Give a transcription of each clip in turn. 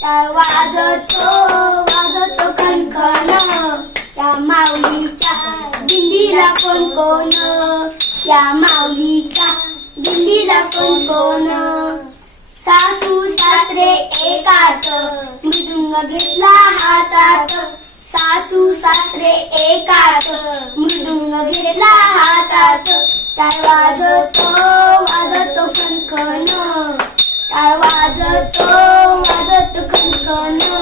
त्या वाजतो वाजतो कणकण. त्या माऊलीच्या दिंडीला कोण कोण त्या माऊलीच्या दिंडीला कोण कोण सासू सासरे एकात. मृदुंग घेतला हातात. सासू सासरे एकात. मृदुंग घेतला हातात. टाळ वाजतो वाजतो कणकण. टाळ वाजतो वाजतो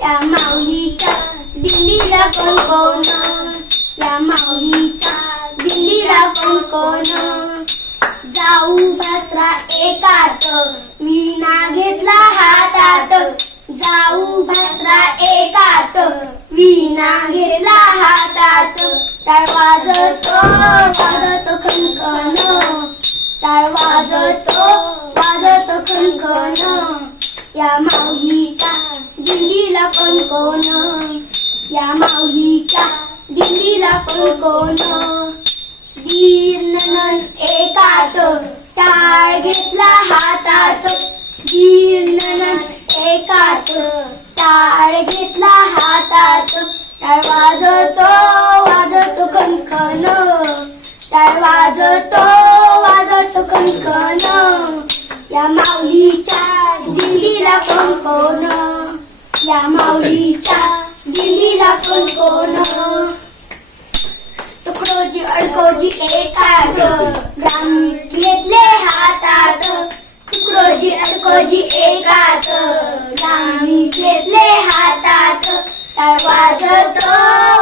या माऊलीच्या दिल्लीला कोण कोण? या माऊलीच्या दिल्लीला कोण कोण? जाऊ बसरा एकात विना घेतला हातात जाऊ बसरा एकात विना घेतला हातात टाळ वाजतो वाजतो खनखन टाळ वाजतो वाजतो या माऊलीच्या दिल्लीला पण कोण? या माऊलीच्या दिल्लीला पण कोण? दीर्णन एकात टाळ घेतला हातात. दीर्णन एकात टाळ घेतला हातात. टाळ वाजतो वाजतो खनखन टाळ वाजतो या माऊलीच्या दिल्लीला कोण कोण? या माऊलीच्या दिल्लीला कोण कोण? तुकडोजी अडकोजी एकात ग्रामीण घेतले हातात. तुकडोजी अडकोजी एकात ग्रामीण घेतले हातात. टाळ वाजतो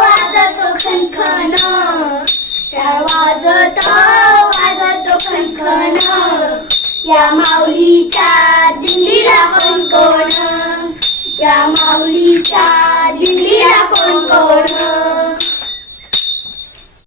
वाजतो खनखन. टाळ वाजतो वाजतो खनखन. या